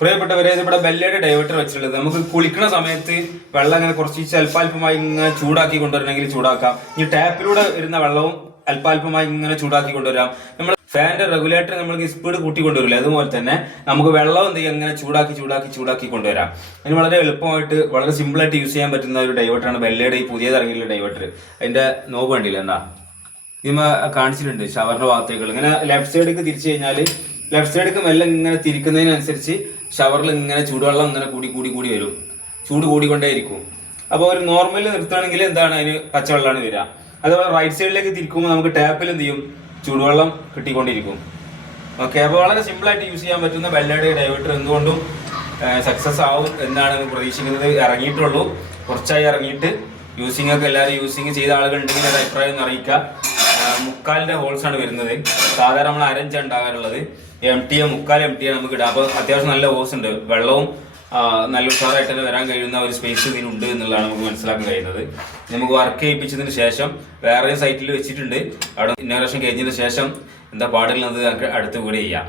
പ്രിയപ്പെട്ടവരെ, ഇവിടെ ബെല്ലയുടെ ഡൈവേർട്ടർ വെച്ചിട്ടുള്ളത് നമുക്ക് കുളിക്കുന്ന സമയത്ത് വെള്ളം അങ്ങനെ കുറച്ച് അല്പാൽപമായി ഇങ്ങനെ ചൂടാക്കി കൊണ്ടുവരണമെങ്കിൽ ചൂടാക്കാം. ഈ ടാപ്പിലൂടെ വരുന്ന വെള്ളവും അല്പാൽപമായി ഇങ്ങനെ ചൂടാക്കി കൊണ്ടുവരാം. നമ്മൾ ഫാനിന്റെ റെഗുലേറ്റർ നമ്മൾക്ക് സ്പീഡ് കൂട്ടി കൊണ്ടുവരില്ല, അതുപോലെ തന്നെ നമുക്ക് വെള്ളം എന്ത് ചെയ്യാം, ഇങ്ങനെ ചൂടാക്കി കൊണ്ടുവരാം. അതിന് വളരെ എളുപ്പമായിട്ട് വളരെ സിമ്പിൾ ആയിട്ട് യൂസ് ചെയ്യാൻ പറ്റുന്ന ഒരു ഡൈവേർട്ടറാണ് ബെല്ലയുടെ ഈ പുതിയത് ഇറങ്ങിയുള്ള ഡൈവേർട്ടർ. അതിന്റെ നോബ് കണ്ടില്ല, എന്താ ഇതിമ കാണിച്ചിട്ടുണ്ട് ഷവറിന്റെ ഭാഗത്തേക്ക്. ഇങ്ങനെ ലെഫ്റ്റ് സൈഡിലേക്ക് തിരിച്ചു കഴിഞ്ഞാൽ ലെഫ്റ്റ് സൈഡിലേക്ക് മെല്ലെ ഇങ്ങനെ തിരിക്കുന്നതിനനുസരിച്ച് ഷവറിൽ ഇങ്ങനെ ചൂടുവെള്ളം ഇങ്ങനെ കൂടി വരും, ചൂട് കൂടിക്കൊണ്ടേയിരിക്കും. അപ്പോൾ ഒരു നോർമലിൽ നിർത്തുകയാണെങ്കിൽ എന്താണ് അതിന് പച്ചവെള്ളമാണ് വരിക. അതുപോലെ റൈറ്റ് സൈഡിലേക്ക് തിരിക്കുമ്പോൾ നമുക്ക് ടാപ്പിൽ എന്ത് ചെയ്യും, ചൂടുവെള്ളം കിട്ടിക്കൊണ്ടിരിക്കും. ഓക്കെ, അപ്പോൾ വളരെ സിമ്പിളായിട്ട് യൂസ് ചെയ്യാൻ പറ്റുന്ന ബെല്ലയുടെ ഡൈവേർട്ടർ എന്തുകൊണ്ടും സക്സസ് ആവും എന്നാണ് പ്രതീക്ഷിക്കുന്നത്. ഇറങ്ങിയിട്ടുള്ളൂ, കുറച്ചായി ഇറങ്ങിയിട്ട്. യൂസിംഗ് ഒക്കെ എല്ലാവരും യൂസിങ് ചെയ്ത ആളുകളുണ്ടെങ്കിൽ ഒരു അഭിപ്രായം ഒന്ന് അറിയിക്കുക. 3/4 ഹോൾസ് ആണ് വരുന്നത്. സാധാരണ നമ്മൾ 1/2 ഉണ്ടാകാറുള്ളത്. MTA 3/4 MTA നമുക്ക് ഇടാം. അപ്പോൾ അത്യാവശ്യം നല്ല ഹോസ് ഉണ്ട്, വെള്ളവും നല്ല ഉഷാറായിട്ട് തന്നെ വരാൻ കഴിയുന്ന ഒരു സ്പേസ് ഇതിനുണ്ട് എന്നുള്ളതാണ് നമുക്ക് മനസ്സിലാക്കാൻ കഴിയുന്നത്. നമുക്ക് വർക്ക് ചെയ്യിപ്പിച്ചതിന് ശേഷം വേറെ സൈറ്റിൽ വെച്ചിട്ടുണ്ട്. അവിടെ ഇന്നോഗ്രേഷൻ കഴിഞ്ഞതിന് ശേഷം എന്താ പാടുള്ളത് അടുത്ത് കൂടെ ചെയ്യാം.